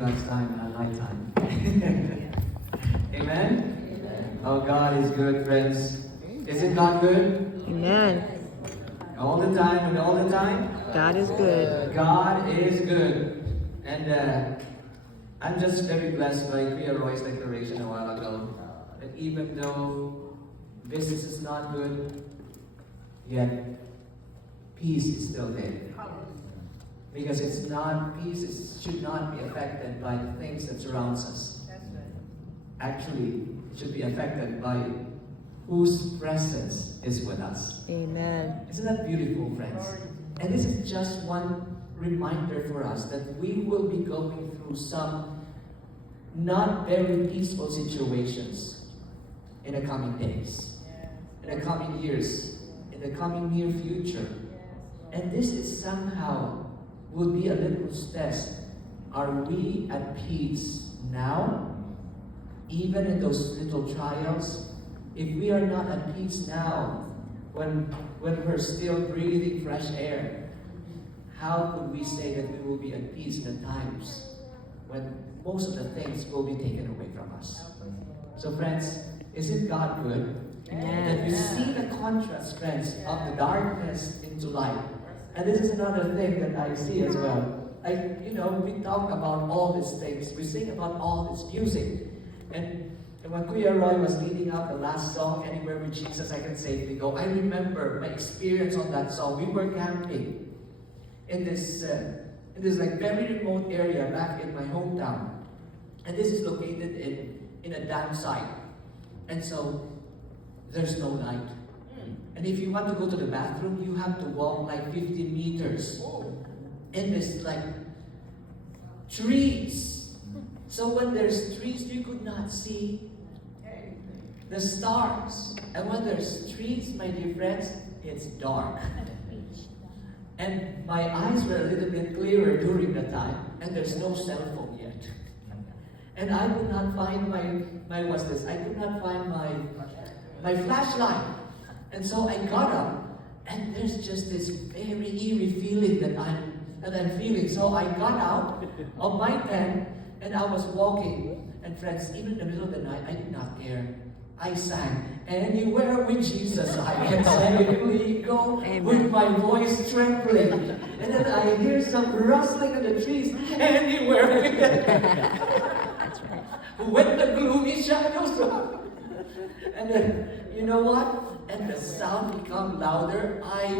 God's time and night time. Amen? Oh, God is good, friends. Isn't God good? Amen. All the time and all the time? God is good. God is good. And I'm just very blessed by Kuya Roy's declaration a while ago that even though business is not good, yet peace is still there. Because it's not, peace should not be affected by the things that surrounds us. Actually, it should be affected by whose presence is with us. Amen. Isn't that beautiful, friends? And this is just one reminder for us that we will be going through some not very peaceful situations in the coming days, in the coming years, in the coming near future. And this is somehow would be a litmus test. Are we at peace now? Even in those little trials? If we are not at peace now, when we're still breathing fresh air, how could we say that we will be at peace in the times when most of the things will be taken away from us? So friends, isn't God good? That we see the contrast, friends, of the darkness into light. And this is another thing that I see as well. We talk about all these things. We sing about all this music. And when Kuya Roy was leading up the last song, Anywhere with Jesus I Can Safely Go, I remember my experience on that song. We were camping in this like very remote area back in my hometown. And this is located in a dam site. And so there's no light. And if you want to go to the bathroom, you have to walk like 50 meters in this like trees. So when there's trees, you could not see the stars. And when there's trees, my dear friends, it's dark. And my eyes were a little bit clearer during the time, and there's no cell phone yet. And I could not find I could not find my flashlight. And so I got up, and there's just this very eerie feeling that I'm feeling. So I got out of my tent, and I was walking. And friends, even in the middle of the night, I did not care. I sang, Anywhere with Jesus I Can Safely Go, with my voice trembling. And then I hear some rustling in the trees, Anywhere with That's right. when the gloomy shadows come. And then, you know what? And the sound become louder. I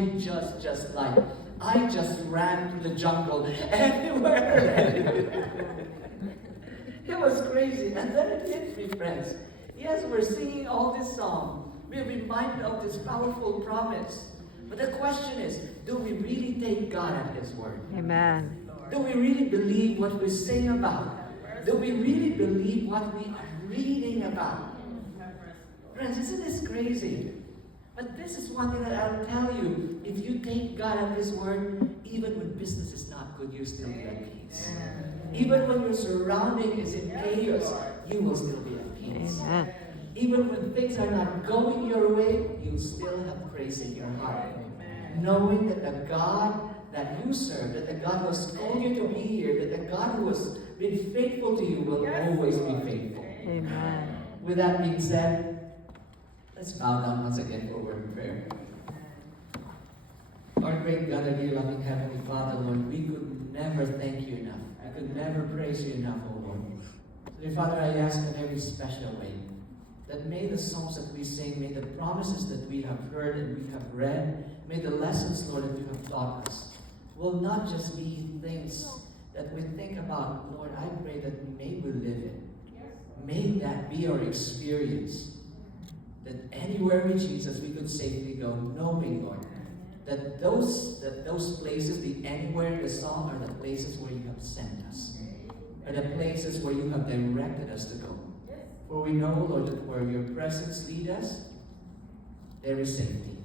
just ran to the jungle anywhere. It was crazy. And then it hit me, friends. Yes, we're singing all this song. We're reminded of this powerful promise. But the question is, do we really take God at His word? Amen. Do we really believe what we sing about? Do we really believe what we are reading about? Friends, isn't this crazy? But this is one thing that I'll tell you. If you take God at His word, even when business is not good, you still be at peace. Even when your surrounding is in chaos, you will still be at peace. Amen. Even when things are not going your way, you still have praise in your heart. Knowing that the God that you serve, that the God who has called you to be here, that the God who has been faithful to you will always be faithful. Amen. With that being said, let's bow down once again for a word of prayer. Our great God, our dear loving Heavenly Father, Lord, we could never thank you enough. We could never praise you enough, O Lord. Dear Father, I ask in a very special way that may the songs that we sing, may the promises that we have heard and we have read, may the lessons, Lord, that you have taught us will not just be things that we think about. Lord, I pray that may we live in. May that be our experience. That anywhere with Jesus we could safely go, knowing, Lord, that those places, the anywhere in the song, are the places where you have sent us, are the places where you have directed us to go. For we know, Lord, that where your presence leads us, there is safety,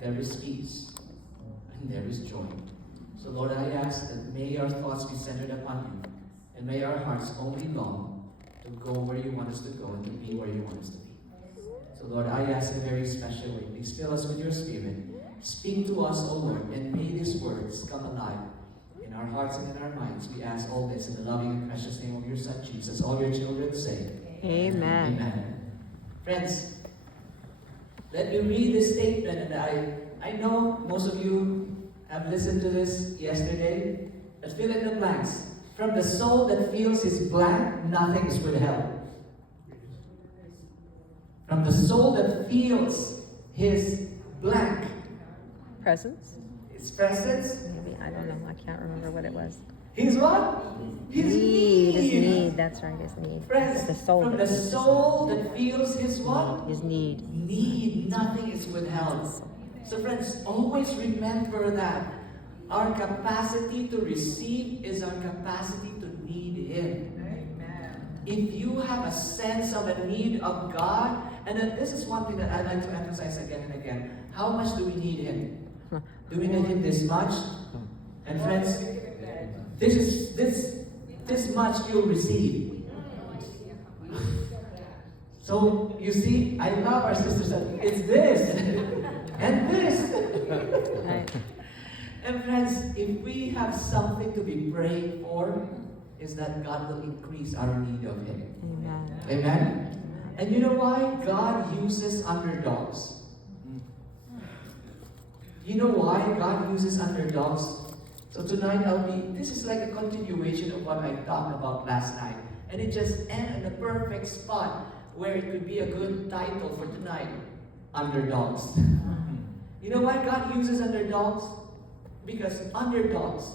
there is peace, and there is joy. So, Lord, I ask that may our thoughts be centered upon you, and may our hearts only long to go where you want us to go and to be where you want us to be. So, Lord, I ask in a very special way, please fill us with your Spirit. Speak to us, O Lord, and may these words come alive in our hearts and in our minds. We ask all this in the loving and precious name of your Son, Jesus. All your children say, Amen. Amen. Friends, let me read this statement, and I know most of you have listened to this yesterday. But fill in the blanks. From the soul that feels his blank, nothing is withheld. From the soul that feels his blank, Presence? his presence, Maybe. I don't know. I can't remember what it was. his what? His need. His need. That's right. His need. Friends, The soul. from the that feels soul that feels his what? His need. Need. Nothing is withheld. So friends, always remember that. Our capacity to receive is our capacity to need Him. Amen. If you have a sense of a need of God, and then this is one thing that I like to emphasize again and again. How much do we need Him? Do we need Him this much? And friends, this much you'll receive. So you see, I love our sisters. It's this and this. Right. And friends, if we have something to be praying for, is that God will increase our need of Him. Amen. Amen? And you know why? God uses underdogs. You know why God uses underdogs? So tonight this is like a continuation of what I talked about last night. And it just ends in a perfect spot where it could be a good title for tonight. Underdogs. You know why God uses underdogs? Because underdogs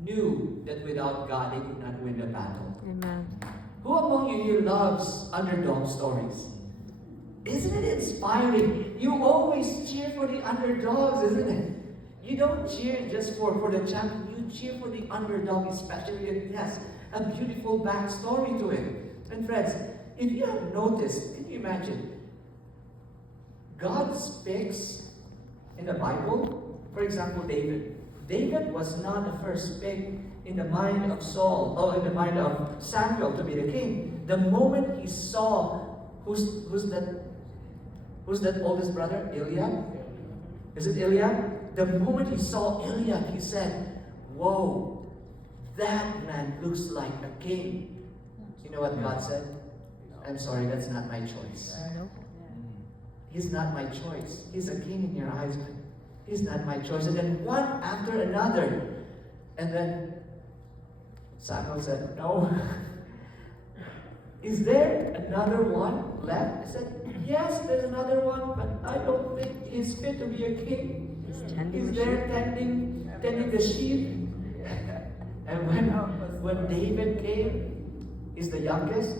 knew that without God they could not win the battle. Amen. Who among you here loves underdog stories? Isn't it inspiring? You always cheer for the underdogs, isn't it? You don't cheer just for the champion, you cheer for the underdog, especially if it has a beautiful backstory to it. And friends, if you have noticed, can you imagine? God speaks in the Bible, for example, David. David was not the first pick in the mind of Saul, or in the mind of Samuel to be the king. The moment he saw, who's that oldest brother? Eliab? Is it Eliab? The moment he saw Eliab, he said, whoa, that man looks like a king. You know what God said? I'm sorry, that's not my choice. Nope. He's not my choice. He's a king in your eyes, but he's not my choice. And then one after another. And then Samuel said, no. Is there another one left? I said, yes, there's another one, but I don't think he's fit to be a king. He's tending He's the there tending the sheep. And when David came, he's the youngest,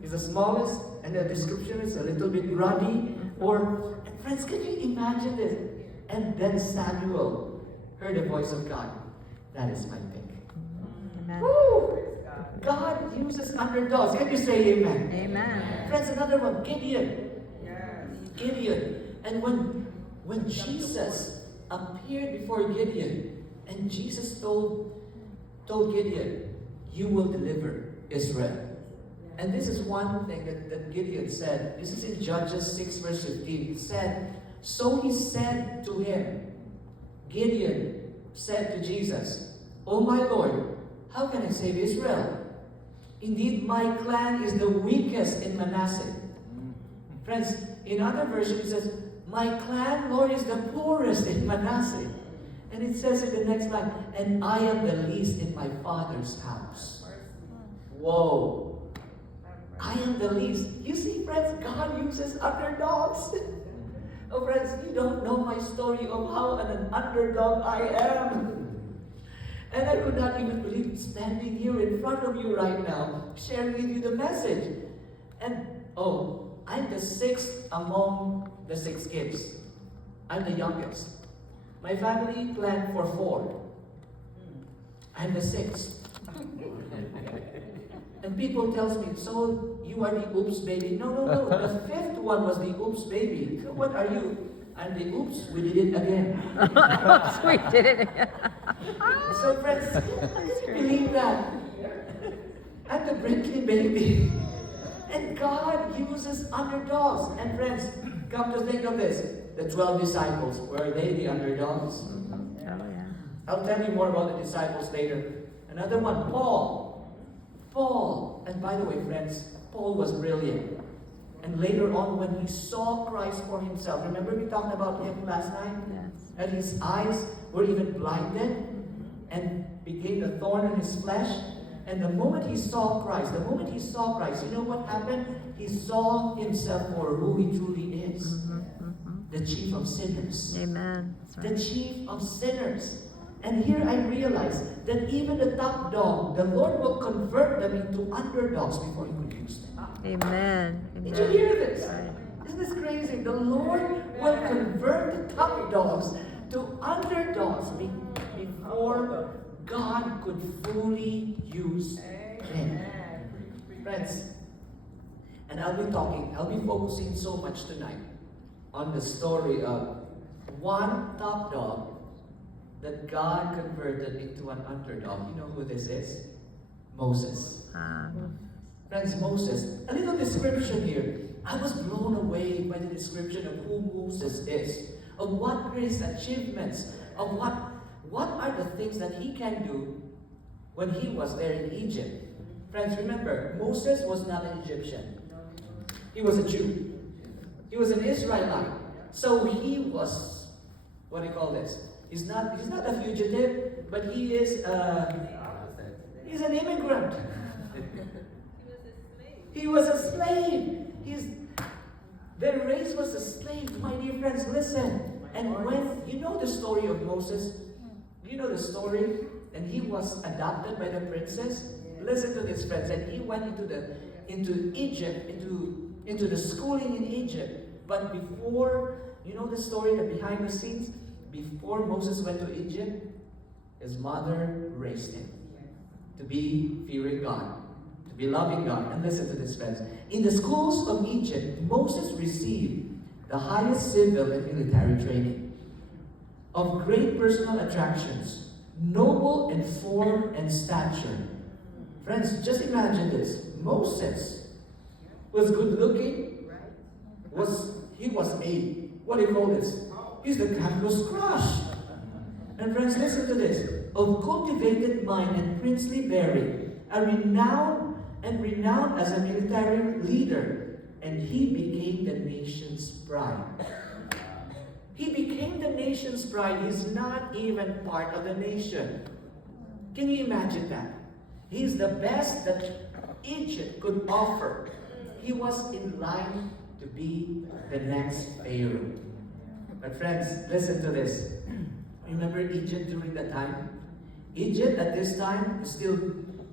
he's the smallest, and the description is a little bit ruddy. And friends, can you imagine this? And then Samuel heard the voice of God. That is my pick. Amen. Woo! God uses underdogs. Can you say amen? Amen. Friends, another one, Gideon. Yes. Gideon. And when Jesus appeared before Gideon, and Jesus told Gideon, you will deliver Israel. And this is one thing that Gideon said. This is in Judges 6 verse 15. He said, so he said to him, Gideon said to Jesus, O my Lord, how can I save Israel? Indeed, my clan is the weakest in Manasseh. Friends, in other versions it says, my clan, Lord, is the poorest in Manasseh. And it says in the next line, and I am the least in my father's house. Whoa. I am the least. You see, friends, God uses underdogs. Oh, friends, you don't know my story of how an underdog I am. And I could not even believe standing here in front of you right now, sharing with you the message. And, I'm the sixth among the 6 kids. I'm the youngest. My family planned for 4. I'm the 6th. And people tells me, so you are the oops baby. No. The 5th one was the oops baby. So what are you? I'm the oops, we did it again. We did it. So friends, can you believe that? I'm the Brinkley baby. And God uses underdogs. And friends, come to think of this. The 12 disciples, were they the underdogs? Oh, yeah. I'll tell you more about the disciples later. Another one, Paul. Paul. And by the way, friends, Paul was brilliant. And later on, when he saw Christ for himself, remember we talked about him last night? Yes. And his eyes were even blinded and became a thorn in his flesh. And the moment he saw Christ, you know what happened? He saw himself for who he truly is. The chief of sinners. Amen. That's The right. chief of sinners. And here I realize that even the top dog, the Lord will convert them into underdogs before he could use them. Amen. Did you Amen. hear this? Right. Isn't this crazy? The Lord will convert the top dogs to underdogs before God could fully use them. Friends, and I'll be focusing so much tonight on the story of one top dog that God converted into an underdog. You know who this is? Moses. Friends, Moses. A little description here. I was blown away by the description of who Moses is, of what his achievements, of what are the things that he can do when he was there in Egypt. Friends, remember, Moses was not an Egyptian. He was a Jew. He was an Israelite. So he was, what do you call this? He's not a fugitive, but he's an immigrant. He was a slave. Their race was a slave, my dear friends. Listen, and when you know the story of Moses, you know the story, and he was adopted by the princess. Listen to this, friends. And he went into Egypt, into the schooling in Egypt. But before, you know the story, the behind the scenes. Before Moses went to Egypt, his mother raised him to be fearing God, to be loving God. And listen to this, friends. In the schools of Egypt, Moses received the highest civil and military training. Of great personal attractions, noble in form and stature. Friends, just imagine this. Moses was good looking. He was what do you call this? He's the capital's crush. And friends, listen to this. Of cultivated mind and princely bearing, renowned as a military leader, and he became the nation's pride. He became the nation's pride. He's not even part of the nation. Can you imagine that? He's the best that Egypt could offer. He was in line to be the next Pharaoh. But friends, listen to this. Remember Egypt during that time? Egypt at this time is still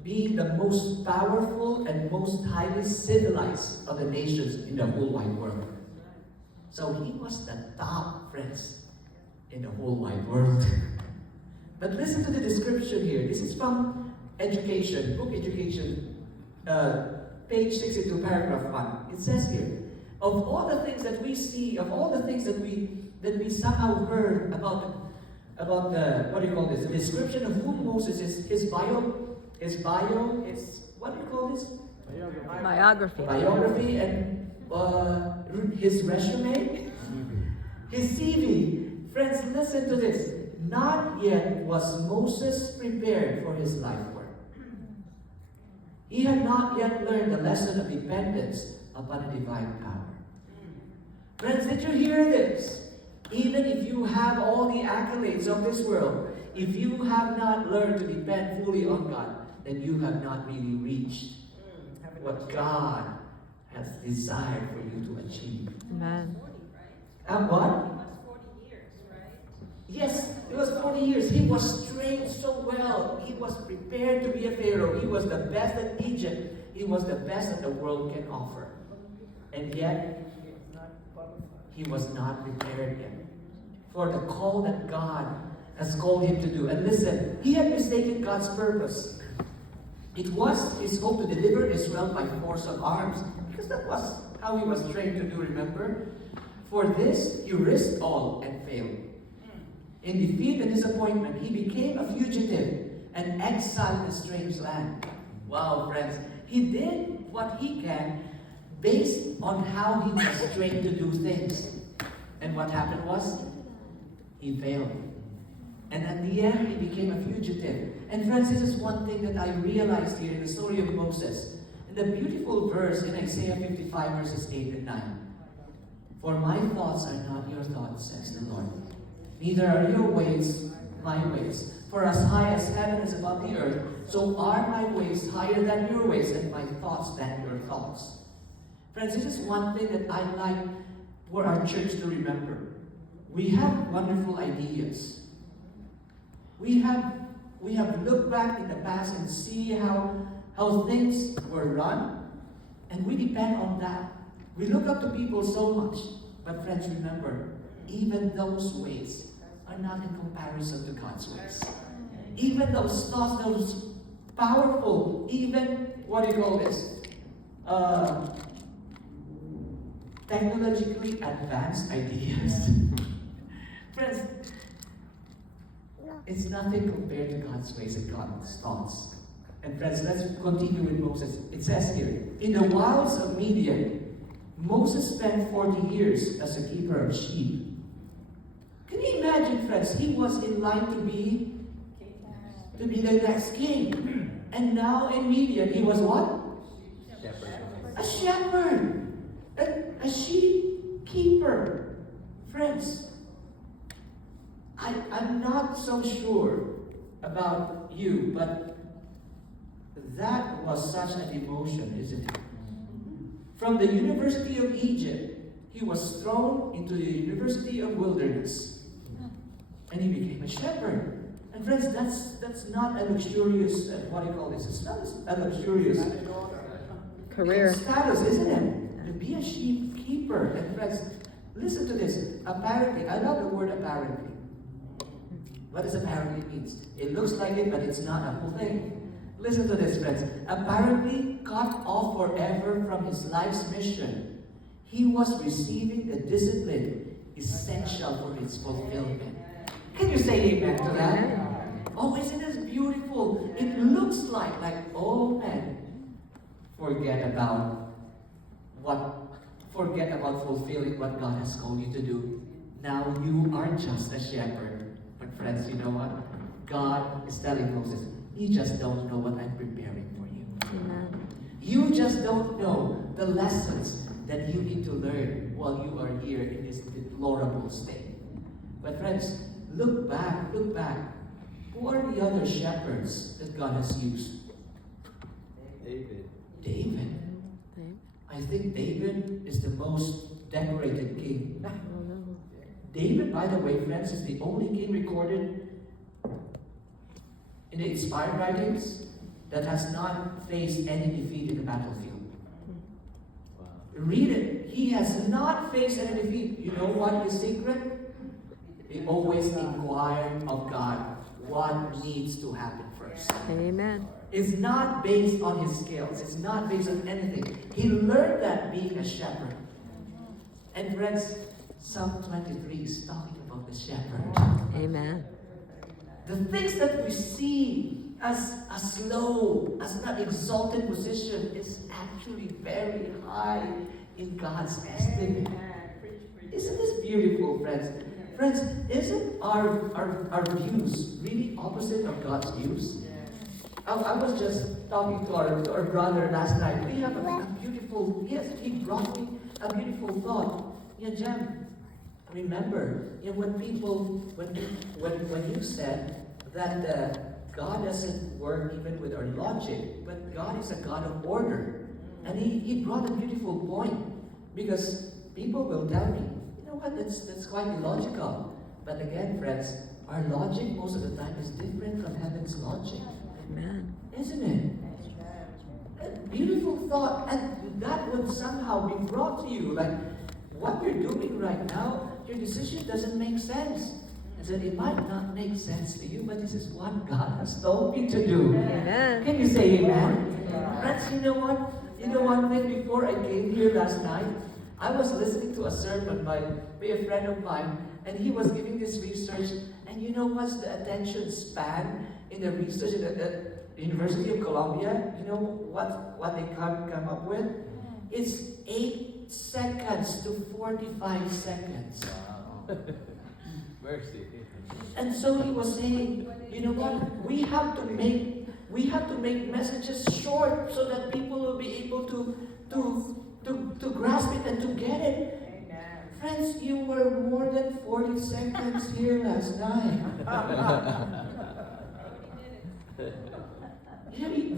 being the most powerful and most highly civilized of the nations in the whole wide world. So he was the top, friends, in the whole wide world. But listen to the description here. This is from Education, Book Education, page 62, paragraph 1. It says here, of all the things that we see, of all the things that we somehow heard about the, what do you call this, the description of who Moses is, his bio is, what do you call this? Biography. Biography and his resume, his CV. Friends, listen to this. Not yet was Moses prepared for his life work. He had not yet learned the lesson of dependence upon a divine power. Friends, did you hear this? Even if you have all the accolades of this world, if you have not learned to depend fully on God, then you have not really reached what God has desired for you to achieve. Amen. And what? Yes, it was 40 years. He was trained so well. He was prepared to be a Pharaoh. He was the best at Egypt. He was the best that the world can offer. And yet, he was not prepared yet for the call that God has called him to do. And listen, he had mistaken God's purpose. It was his hope to deliver Israel by force of arms, because that was how he was trained to do, remember? For this, he risked all and failed. In defeat and disappointment, he became a fugitive and exiled in a strange land. Wow, friends. He did what he can based on how he was trained to do things. And what happened was, he failed. And at the end, he became a fugitive. And friends, this is one thing that I realized here in the story of Moses. In the beautiful verse in Isaiah 55, verses 8 and 9. For my thoughts are not your thoughts, says the Lord. Neither are your ways my ways. For as high as heaven is above the earth, so are my ways higher than your ways, and my thoughts than your thoughts. Friends, this is one thing that I'd like for our church to remember. We have wonderful ideas. We have looked back in the past and see how things were run, and we depend on that. We look up to people so much. But friends, remember, even those ways are not in comparison to God's ways. Even those thoughts, those powerful, even, what do you call this? Technologically advanced ideas. Friends, it's nothing compared to God's ways and God's thoughts. And friends, let's continue with Moses. It says here, in the wilds of Midian, Moses spent 40 years as a keeper of sheep. Can you imagine, friends? He was in line to be the next king. And now in Midian, he was what? A shepherd. A sheep keeper. Friends, I'm not so sure about you, but that was such an emotion, isn't it? From the University of Egypt, he was thrown into the University of Wilderness. And he became a shepherd. And friends, that's not a luxurious, what do you call this? It's not a luxurious Career. status, isn't it? To be a sheep keeper. And friends, listen to this. Apparently, I love the word apparently. What does apparently mean? It looks like it, but it's not a whole thing. Listen to this, friends. Apparently cut off forever from his life's mission, he was receiving the discipline essential for its fulfillment. Can you say amen to that? Oh, isn't this beautiful? It looks like, oh man, forget about fulfilling what God has called you to do. Now you are just a shepherd. But friends, you know what? God is telling Moses, you just don't know what I'm preparing for you. Amen. You just don't know the lessons that you need to learn while you are here in this deplorable state. But friends, look back. Who are the other shepherds that God has used? David. I think David is the most decorated king. David, by the way, friends, is the only king recorded in the inspired writings that has not faced any defeat in the battlefield. Wow. Read it. He has not faced any defeat. You know what his secret? He always inquired of God what needs to happen first. Amen. It's not based on his skills. It's not based on anything. He learned that being a shepherd. And friends, Psalm 23 is talking about the shepherd. Amen. The things that we see as low, as not exalted position is actually very high in God's estimate. Isn't this beautiful, friends? Friends, isn't our views really opposite of God's views? I was just talking to our brother last night. We have a beautiful, yes, he brought me a beautiful thought. Yeah, Jem, remember, when you said that God doesn't work even with our logic, but God is a God of order. And he brought a beautiful point, because people will tell me, you know what, that's quite illogical. But again, friends, our logic most of the time is different from heaven's logic. Amen. Isn't it? A beautiful thought, and that would somehow be brought to you, like, what you're doing right now, your decision doesn't make sense. I said, it might not make sense to you, but this is what God has told me to do. Amen. Can you say amen? Friends, you know what? You know one thing, before I came here last night, I was listening to a sermon by a friend of mine, and he was giving this research, and you know what's the attention span in the research at the University of Columbia? You know what they come up with? It's 8 seconds to 45 seconds. Mercy. And so he was saying, you know what? We have to make messages short so that people will be able to grasp it and to get it. Friends, you were more than 40 seconds here last night.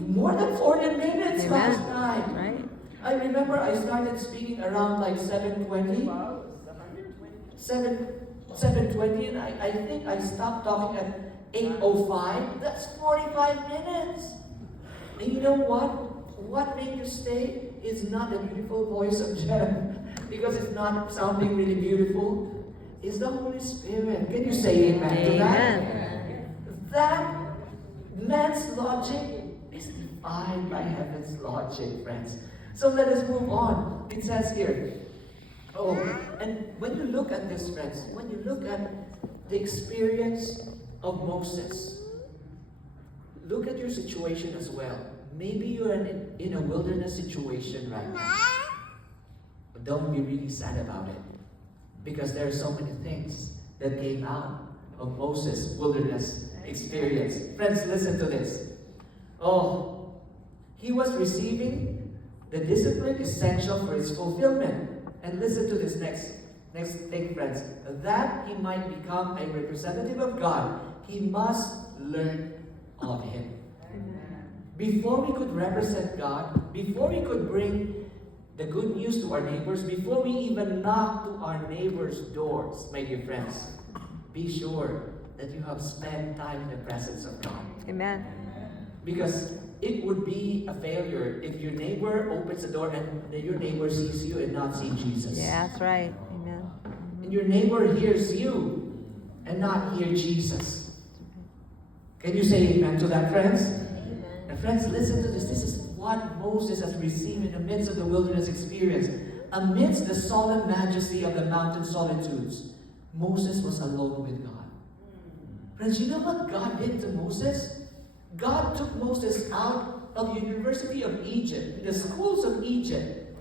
More than 40 minutes Amen. last night. Right? I remember I started speaking around like 7:20. 7:20, and I think I stopped talking at 8:05. That's 45 minutes. And you know what? What made you stay is not the beautiful voice of Jen, because it's not sounding really beautiful. It's the Holy Spirit. Can you say amen to that? Amen. That man's logic is defied by heaven's logic, friends. So let us move on. It says here, oh, and when you look at this, friends, when you look at the experience of Moses, look at your situation as well. Maybe you're in a wilderness situation right now. But don't be really sad about it, because there are so many things that came out of Moses' wilderness experience. Friends, listen to this. Oh, he was receiving the discipline essential for its fulfillment. And listen to this next thing, friends. That he might become a representative of God, he must learn of him. Before we could represent God, before we could bring the good news to our neighbors, before we even knock to our neighbors' doors, my dear friends, be sure that you have spent time in the presence of God. Amen. Because it would be a failure if your neighbor opens the door and your neighbor sees you and not see Jesus. Yeah, that's right. Amen. And your neighbor hears you and not hear Jesus. Can you say amen to that, friends? Amen. And friends, listen to this. This is what Moses has received in the midst of the wilderness experience. Amidst the solemn majesty of the mountain solitudes, Moses was alone with God. Friends, you know what God did to Moses? God took Moses out of the University of Egypt, the schools of Egypt,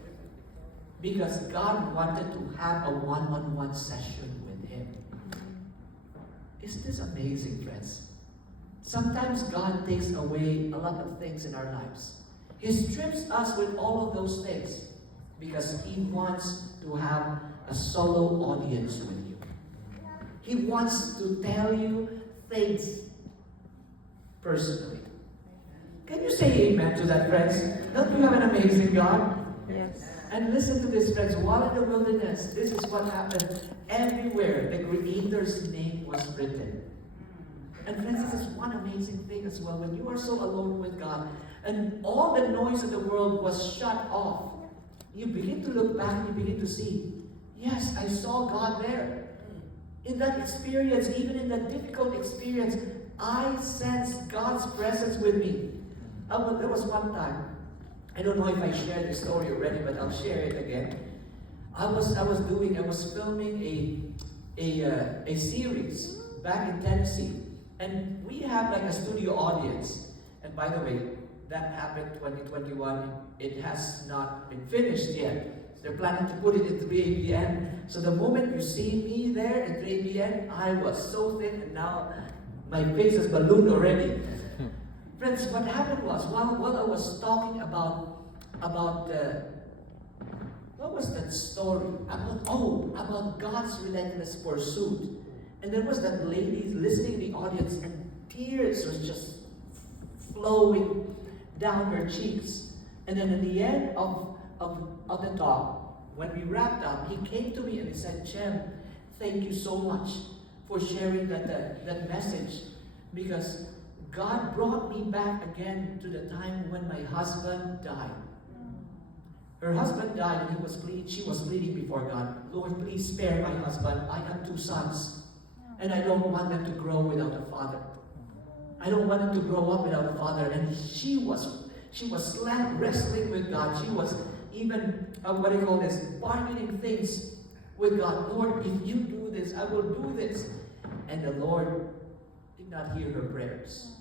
because God wanted to have a one-on-one session with him. Isn't this amazing, friends? Sometimes God takes away a lot of things in our lives. He strips us with all of those things because He wants to have a solo audience with you. He wants to tell you things personally. Can you say amen to that, friends? Don't you have an amazing God? Yes. And listen to this, friends. While in the wilderness, this is what happened. Everywhere, the Creator's name was written. And friends, this is one amazing thing as well. When you are so alone with God, and all the noise of the world was shut off, you begin to look back and you begin to see, yes, I saw God there. In that experience, even in that difficult experience, I sensed God's presence with me. There was one time, I don't know if I shared this story already, but I'll share it again. I was filming a series back in Tennessee, and we have like a studio audience. And by the way, that happened 2021. It has not been finished yet. They're planning to put it at 3 p.m. So the moment you see me there at 3 p.m., I was so thin, and now my face is ballooned already. Friends, what happened was, while I was talking about what was that story? About God's relentless pursuit. And there was that lady listening in the audience, and tears was just flowing down her cheeks. And then at the end of the talk, when we wrapped up, he came to me and he said, "Jem, thank you so much for sharing that message, because God brought me back again to the time when my husband died." Her husband died, and she was pleading before God, "Lord, please spare my husband. I have 2 sons, and I don't want them to grow without a father. I don't want them to grow up without a father." And she was wrestling with God. She was even, bargaining things with God. "Lord, if you do this, I will do this." And the Lord did not hear her prayers.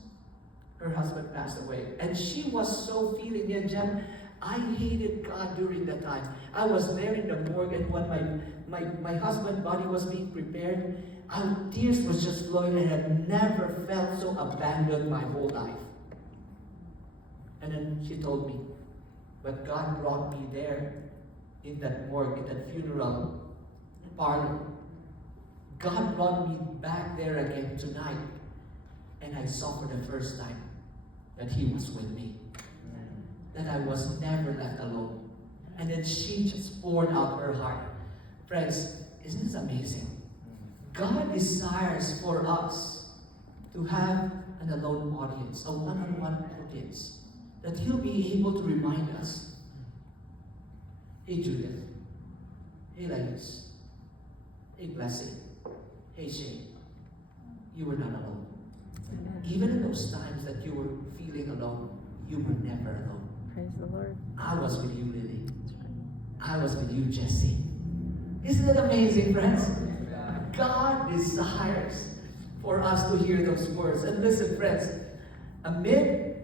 Her husband passed away. And she was so feeling it, Jen. I hated God during that time. I was there in the morgue, and when my husband's body was being prepared, tears was just flowing, and I had never felt so abandoned my whole life. And then she told me, but God brought me there in that morgue, in that funeral parlor. God brought me back there again tonight. And I saw for the first time that He was with me. That I was never left alone. And then she just poured out her heart. Friends, isn't this amazing? God desires for us to have an alone audience, a one-on-one audience, that He'll be able to remind us, hey Judith, hey Lance, hey Blessing, hey Shane, you were not alone. Even in those times that you were feeling alone, you were never alone. Praise the Lord. I was with you, Lily. I was with you, Jesse. Isn't it amazing, friends? God desires for us to hear those words. And listen, friends, amid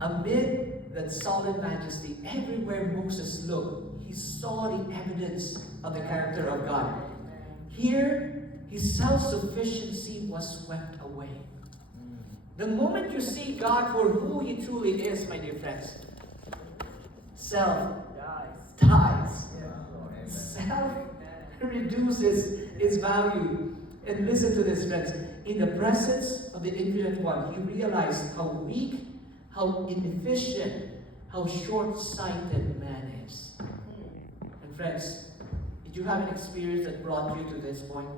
that solid majesty, everywhere Moses looked, he saw the evidence of the character of God. Here, his self-sufficiency was swept away. The moment you see God for who He truly is, my dear friends, self dies. Self reduces its value. And listen to this, friends. In the presence of the Infinite One, he realized how weak, how inefficient, how short-sighted man is. And friends, did you have an experience that brought you to this point?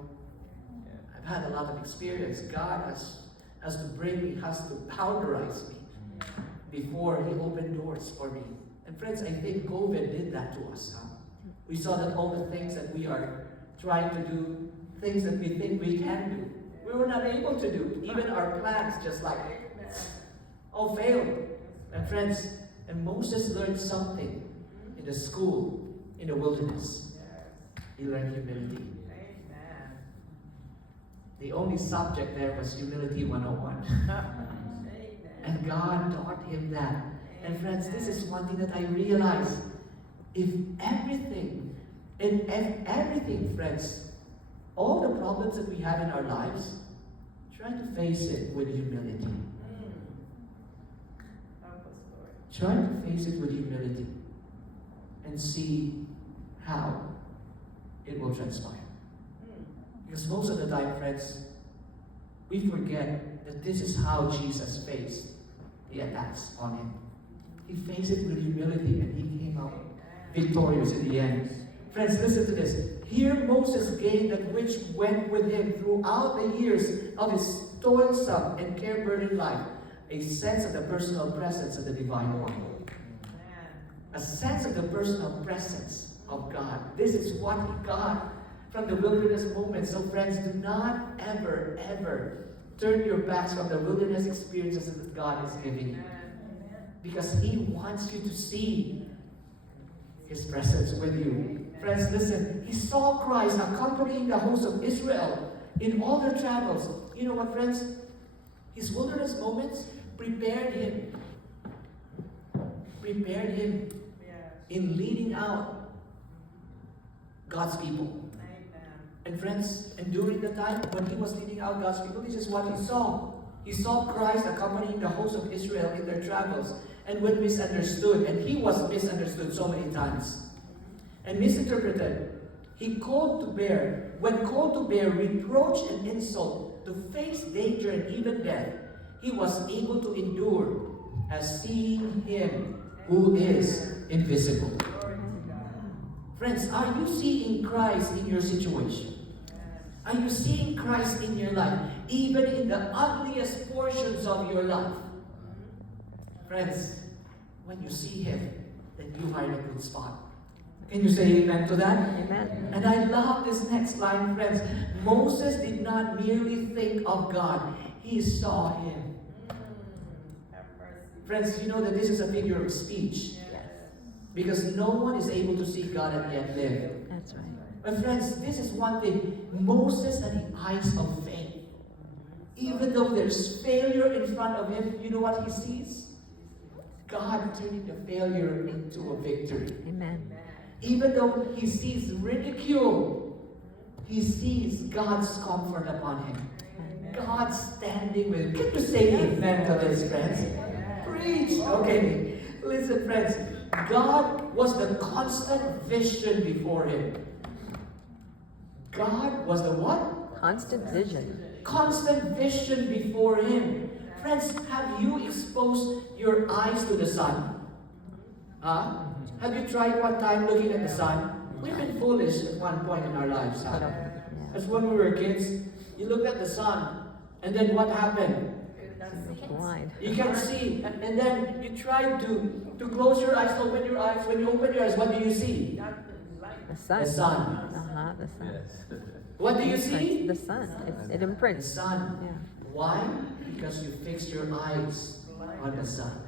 I've had a lot of experience. God has to bring me, has to powderize me before He opened doors for me. And friends, I think COVID did that to us. We saw that all the things that we are trying to do, things that we think we can do, we were not able to do. Even our plans, just like all failed. And friends, and Moses learned something in the school, in the wilderness. He learned humility. The only subject there was Humility 101. And God taught him that. And friends, this is one thing that I realized. If everything, friends, all the problems that we have in our lives, try to face it with humility. Try to face it with humility and see how it will transpire. Because most of the time, friends, we forget that this is how Jesus faced the attacks on Him. He faced it with humility and He came out victorious in the end. Friends, listen to this. Here Moses gained that which went with him throughout the years of his toilsome and care-burdened life, a sense of the personal presence of the Divine One. A sense of the personal presence of God. This is what he got from the wilderness moment. So friends, do not ever, ever turn your backs from the wilderness experiences that God is giving you. Because He wants you to see His presence with you. Friends, listen. He saw Christ accompanying the host of Israel in all their travels. You know what, friends? His wilderness moments prepared him in leading out God's people. And friends, and during the time when he was leading out God's people, this is what he saw. He saw Christ accompanying the host of Israel in their travels, and when misunderstood, and he was misunderstood so many times, and misinterpreted, when called to bear reproach and insult, to face danger and even death, he was able to endure as seeing Him who is invisible. Friends, are you seeing Christ in your situation? Are you seeing Christ in your life, even in the ugliest portions of your life? Friends, when you see Him, then you are in a good spot. Can you say amen to that? Amen. And I love this next line, friends. Moses did not merely think of God, he saw Him. Friends, you know that this is a figure of speech. Because no one is able to see God and yet live. That's right. But friends, this is one thing. Moses had the eyes of faith. Even though there's failure in front of him, you know what he sees? God turning the failure into a victory. Amen. Even though he sees ridicule, he sees God's comfort upon him. God standing with him. Can you say amen to this, friends? Preach. Okay, listen, friends. God was the constant vision before him. God was the what? Constant vision. Constant vision before him. Friends, have you exposed your eyes to the sun? Huh? Have you tried one time looking at the sun? We've been foolish at one point in our lives. Huh? As when we were kids, you looked at the sun, and then what happened? Blind. You can't see. And then you try to close your eyes, open your eyes. When you open your eyes, what do you see? The sun. The sun. Uh-huh, the sun. What do you see? The sun. It The imprints. sun. Yeah. Why? Because you fixed your eyes on the sun.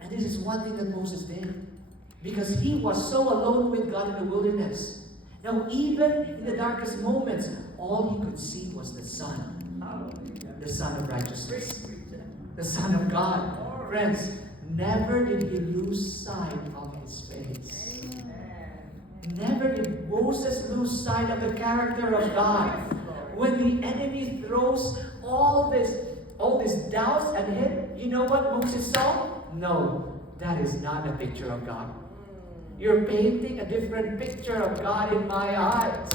And this is one thing that Moses did. Because he was so alone with God in the wilderness. Now, even in the darkest moments, all he could see was the sun. The Son of righteousness. The Son of God. Friends, never did he lose sight of his face. Never did Moses lose sight of the character of God. When the enemy throws all this doubts at him, you know what Moses saw? No, that is not a picture of God. You're painting a different picture of God in my eyes.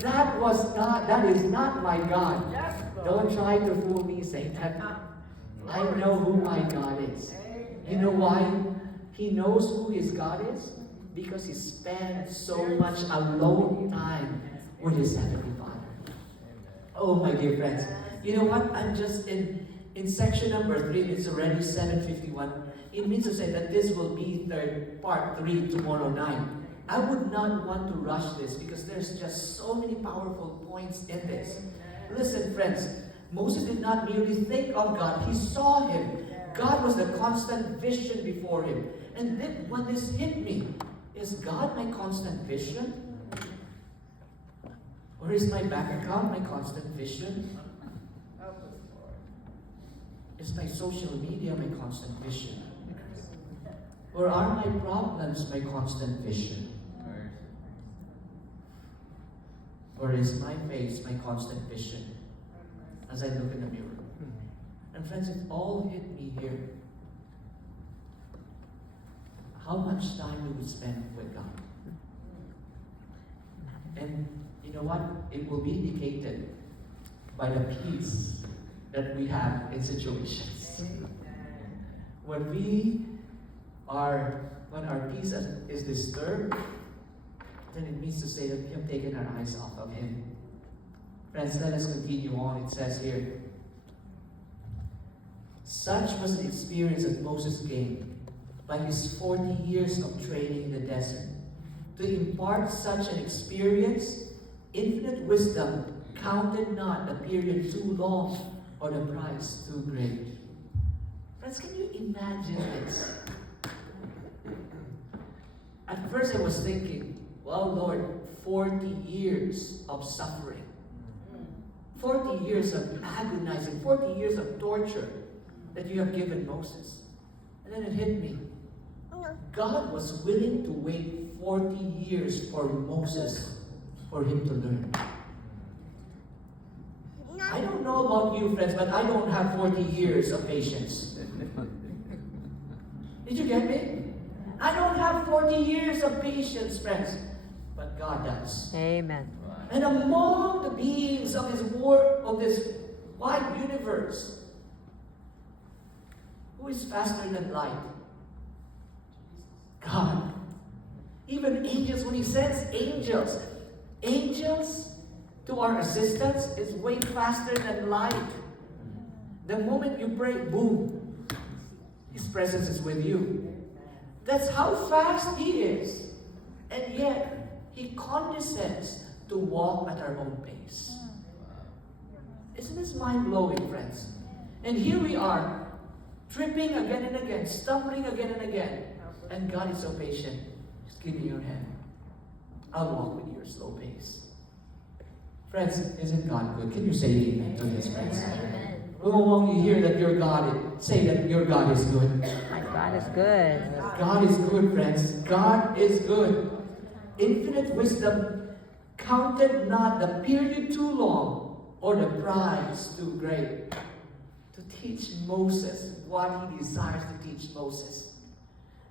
That is not my God. Don't try to fool me, Satan. I know who my God is. You know why he knows who his God is? Because he spent so much alone time with his Heavenly Father. Oh, my dear friends. You know what? I'm just in section number 3. It's already 7:51. It means to say that this will be part 3 tomorrow night. I would not want to rush this because there's just so many powerful points in this. Listen, friends, Moses did not merely think of God, he saw him. God was the constant vision before him. And then when this hit me, is God my constant vision? Or is my bank account my constant vision? Is my social media my constant vision? Or are my problems my constant vision? Or is my face my constant vision as I look in the mirror? And friends, it all hit me here. How much time do we spend with God? And you know what? It will be indicated by the peace that we have in situations. When our peace is disturbed, then it means to say that we have taken our eyes off of Him. Friends, let us continue on. It says here, such was the experience that Moses gained by his 40 years of training in the desert. To impart such an experience, infinite wisdom counted not the period too long or the price too great. Friends, can you imagine this? At first I was thinking, well, Lord, 40 years of suffering, 40 years of agonizing, 40 years of torture that you have given Moses. And then it hit me. God was willing to wait 40 years for Moses, for him to learn. I don't know about you, friends, but I don't have 40 years of patience. Did you get me? I don't have 40 years of patience, friends, but God does. Amen. And among the beings of His world, of this wide universe, who is faster than light? God. Even angels, when He sends angels to our assistance is way faster than light. The moment you pray, boom, His presence is with you. That's how fast He is. And yet, He condescends to walk at our own pace. Isn't this mind-blowing, friends? And here we are, tripping again and again, stumbling again and again. And God is so patient. Just give me your hand. I'll walk with your slow pace. Friends, isn't God good? Can you say amen to this, friends? Amen. When you hear that your God, say that your God is good. My God is good. God is good, friends. God is good. Infinite wisdom counted not the period too long or the prize too great to teach Moses what he desires to teach Moses.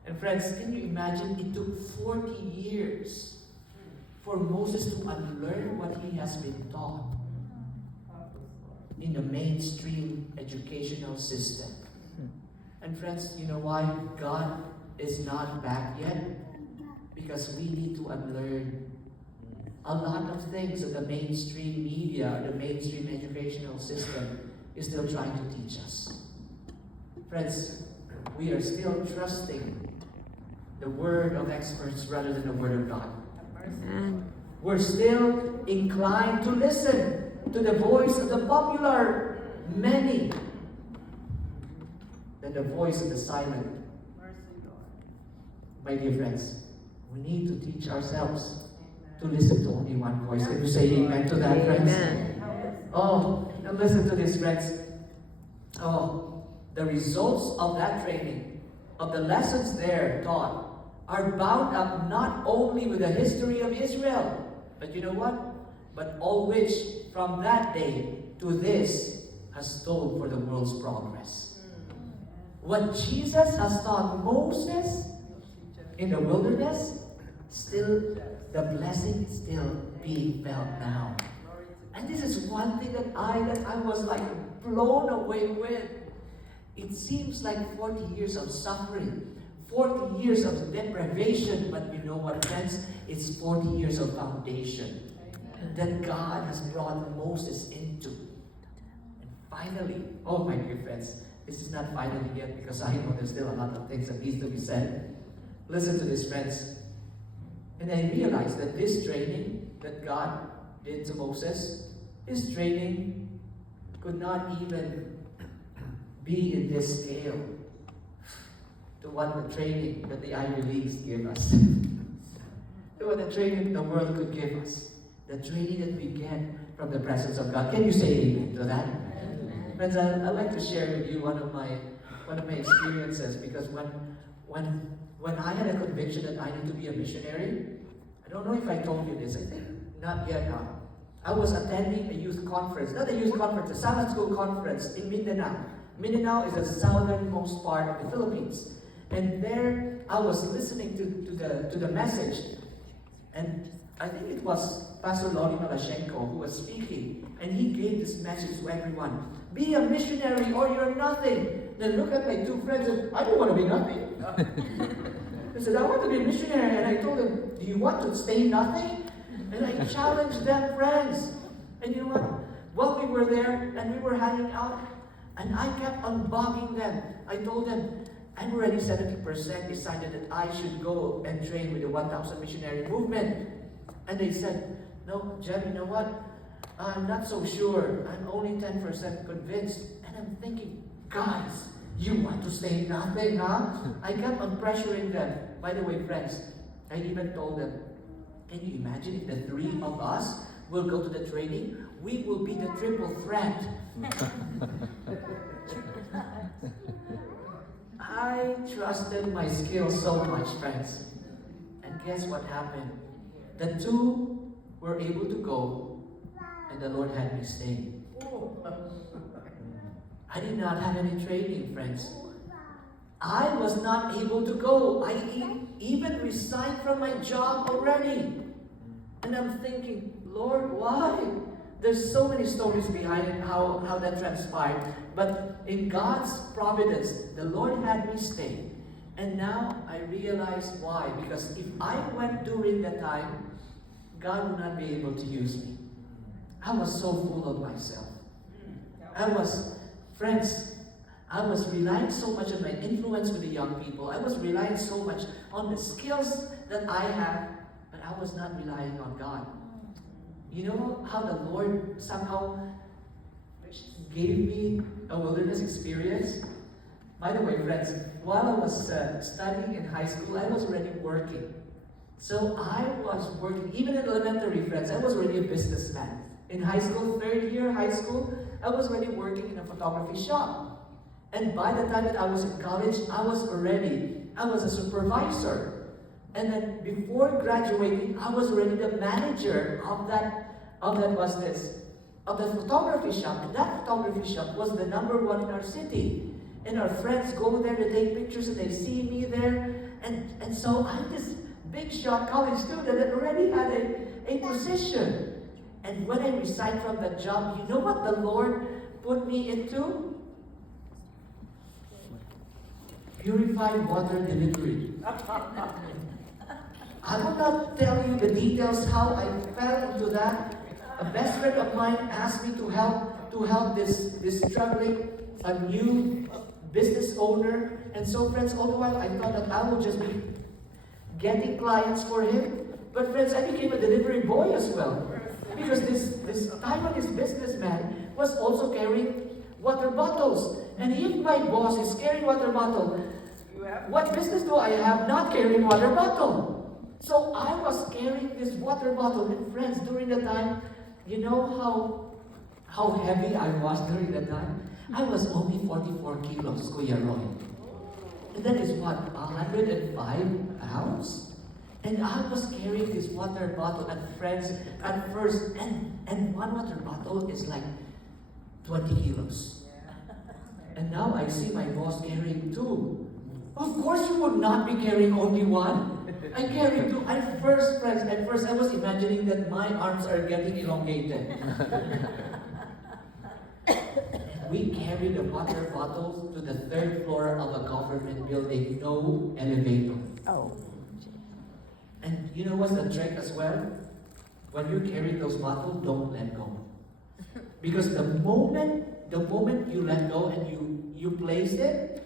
And friends, can you imagine it took 40 years for Moses to unlearn what he has been taught in the mainstream educational system. And friends, you know why God is not back yet? Because we need to unlearn a lot of things that the mainstream media, the mainstream educational system is still trying to teach us. Friends, we are still trusting the word of experts rather than the word of God. Amen. We're still inclined to listen to the voice of the popular many than the voice of the silent. My dear friends, we need to teach ourselves to listen to only one voice. Can you say amen to that, friends? Amen. Oh, and listen to this, friends. Oh, the results of that training, of the lessons there taught, are bound up not only with the history of Israel, but you know what? But all which from that day to this has told for the world's progress. What Jesus has taught Moses in the wilderness, still the blessing is still being felt now. And this is one thing that I was like blown away with. It seems like 40 years of suffering, 40 years of deprivation, but you know what, friends? It's 40 years of foundation that God has brought Moses into. And finally, oh my dear friends, this is not finally yet because I know there's still a lot of things that needs to be said. Listen to this, friends. And I realized that this training that God did to Moses, this training could not even be in this scale to what the training that the Ivy Leagues give us, to what the training the world could give us, the training that we get from the presence of God. Can you say amen to that? Amen. Friends, I'd like to share with you one of my experiences, because when I had a conviction that I need to be a missionary, I don't know if I told you this, I think not yet. I was attending a youth conference, not a youth conference, a Sabbath school conference in Mindanao. Mindanao is the southernmost part of the Philippines. And there I was listening to the message. And I think it was Pastor Lori Malashenko who was speaking. And he gave this message to everyone. Be a missionary or you're nothing. Then look at my two friends and I don't want to be nothing. I said, I want to be a missionary. And I told them, do you want to stay nothing? And I challenged them, friends. And you know what? While we were there and we were hanging out, and I kept on bugging them. I told them, I'm already 70% decided that I should go and train with the 1,000 missionary movement. And they said, no, Jeb, you know what? I'm not so sure. I'm only 10% convinced. And I'm thinking, guys, you want to say nothing, huh? I kept on pressuring them. By the way, friends, I even told them, can you imagine if the three of us will go to the training? We will be the triple threat. I trusted my skills so much, friends. And guess what happened? The two were able to go, and the Lord had me stay. I did not have any training, friends. I was not able to go. I even resigned from my job already. And I'm thinking, Lord, why? There's so many stories behind how that transpired. But in God's providence, the Lord had me stay. And now I realize why. Because if I went during that time, God would not be able to use me. I was so full of myself. Friends, I was relying so much on my influence with the young people. I was relying so much on the skills that I have, but I was not relying on God. You know how the Lord somehow gave me a wilderness experience? By the way, friends, while I was studying in high school, I was already working. So I was working, even in elementary, friends, I was already a businessman. In high school, third year high school, I was already working in a photography shop. And by the time that I was in college, I was a supervisor. And then before graduating, I was already the manager of that photography shop. And that photography shop was the #1 in our city. And our friends go there to take pictures and they see me there. And so I'm this big shot college student that already had a position. And when I resigned from that job, you know what the Lord put me into? Purified water delivery. I will not tell you the details how I fell into that. A best friend of mine asked me to help this struggling, a new business owner. And so, friends, all the while I thought that I would just be getting clients for him. But friends, I became a delivery boy as well. Because this Taiwanese businessman was also carrying water bottles. And if my boss is carrying water bottle, what business do I have not carrying water bottle? So I was carrying this water bottle. And friends, during the time, you know how heavy I was during that time? I was only 44 kilos, Kuya Roy. And that is what, 105 pounds? And I was carrying this water bottle at friends at first, and one water bottle is like 20 kilos. And now I see my boss carrying 2. Of course you would not be carrying only 1. I carried 2. At first I was imagining that my arms are getting elongated. We carried the water bottles to the 3rd floor of a government building, no elevator. Oh. And you know what's the trick as well? When you carry those bottles, don't let go. Because the moment you let go and you place it,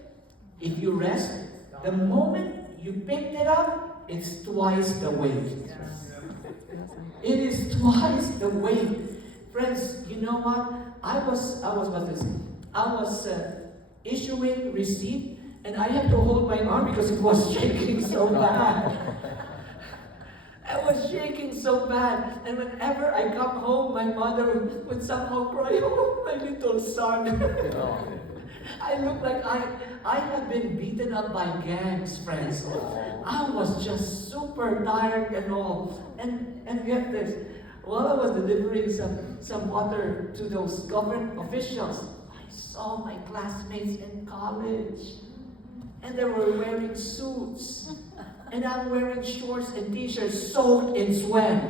if you rest, the moment you picked it up, it's twice the weight. It is twice the weight. Friends, you know what? I was issuing receipt, and I had to hold my arm because it was shaking so bad. I was shaking so bad, and whenever I come home, my mother would somehow cry, "Oh, my little son." I look like I had been beaten up by gangs, friends. I was just super tired and all. And get this, while I was delivering some water to those government officials, I saw my classmates in college. And they were wearing suits. And I'm wearing shorts and t-shirts soaked in sweat.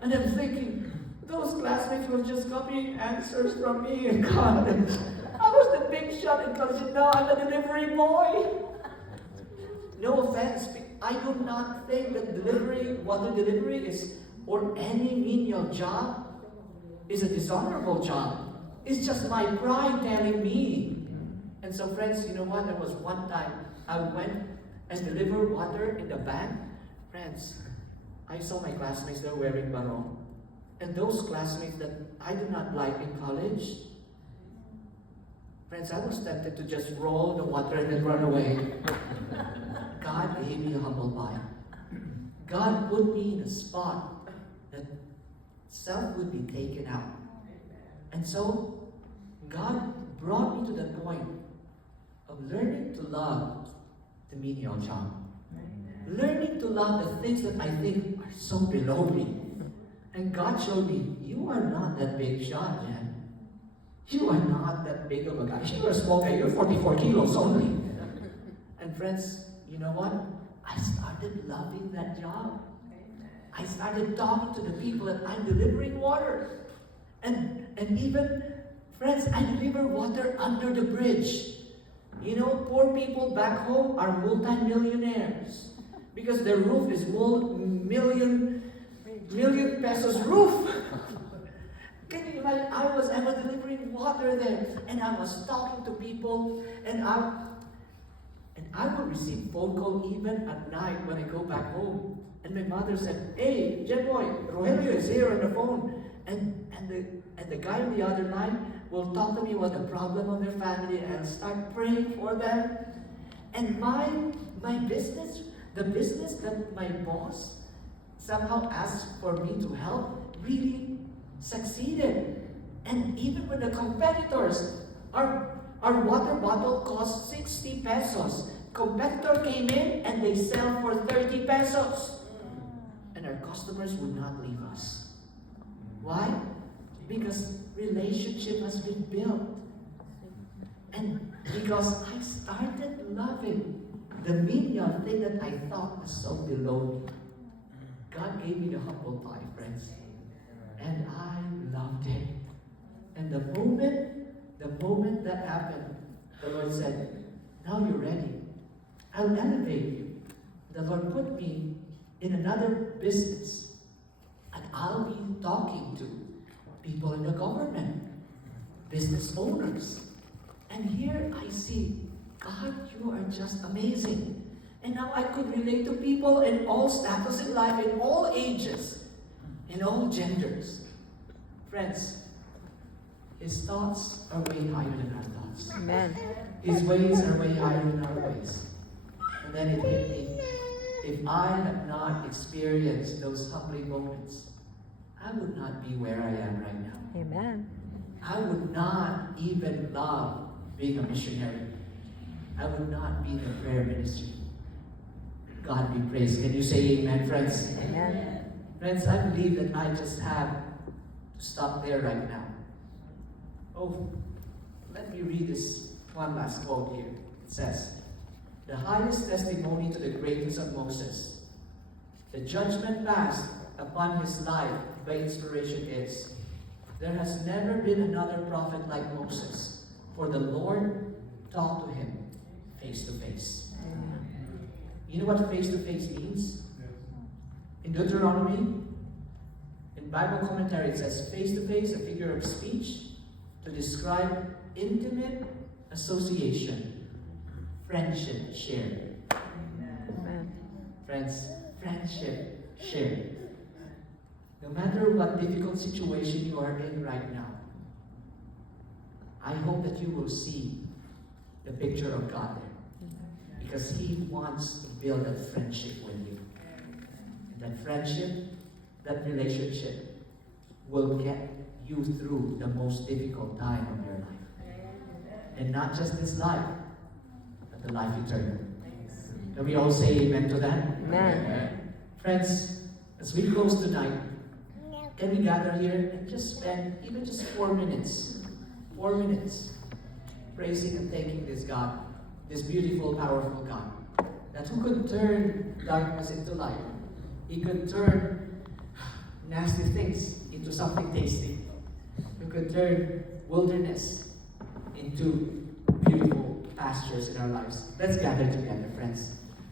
And I'm thinking, those classmates were just copying answers from me in college. I was the big shot in college, and now I'm a delivery boy. No offense, I do not think that water delivery or any menial job is a dishonorable job. It's just my pride telling me. And so friends, you know what? There was one time I went and delivered water in the bank. Friends, I saw my classmates, they're wearing barong. And those classmates that I do not like in college, friends, I was tempted to just roll the water and then run away. God gave me a humble pie. God put me in a spot that self would be taken out. And so, God brought me to the point of learning to love the menial job. Learning to love the things that I think are so below me. And God showed me, you are not that big shot, Jan. You are not that big of a guy. You are a small guy. You're 44 kilos only. And friends, you know what? I started loving that job. I started talking to the people that I'm delivering water. And even, friends, I deliver water under the bridge. You know, poor people back home are multi-millionaires because their roof is million pesos roof. Can you imagine? I was delivering water there, and I was talking to people, and I would receive phone call even at night when I go back home. And my mother said, "Hey, Jen boy, Rogelio is here on the phone." And the guy on the other line will talk to me about the problem of their family, and I'll start praying for them. And my business, the business that my boss somehow asked for me to help, really succeeded. And even when the competitors, our water bottle cost 60 pesos. competitor came in and they sell for 30 pesos. And our customers would not leave us. Why? Because relationship has been built. And because I started loving the menial thing that I thought was so below me. God gave me the humble pie, friends. And I loved it. And the moment that happened, the Lord said, now you're ready. I'll elevate you. The Lord put me in another business. And I'll be talking to people in the government, business owners. And here I see, God, you are just amazing. And now I could relate to people in all status in life, in all ages, in all genders. Friends, His thoughts are way higher than our thoughts. Amen. His ways are way higher than our ways. And then it hit me. If I had not experienced those humbling moments, I would not be where I am right now. Amen. I would not even love being a missionary. I would not be in the prayer ministry. God be praised. Can you say amen, friends? Amen. Friends, I believe that I just have to stop there right now. Oh, let me read this one last quote here. It says, the highest testimony to the greatness of Moses, the judgment passed upon his life by inspiration is, there has never been another prophet like Moses, for the Lord talked to him face to face. You know what face to face means? In Deuteronomy, in Bible commentary, it says face to face, a figure of speech to describe intimate association, friendship shared. Amen. Friends, friendship shared. No matter what difficult situation you are in right now, I hope that you will see the picture of God there. Because He wants to build that friendship with you. And that friendship, that relationship will get you through the most difficult time of your life. And not just this life, but the life eternal. Can we all say amen to that? Amen. Friends, as we close tonight, can we gather here and just spend even just 4 minutes, praising and thanking this God, this beautiful, powerful God, that who could turn darkness into light. He could turn nasty things into something tasty. He could turn wilderness into beautiful pastures in our lives. Let's gather together, friends.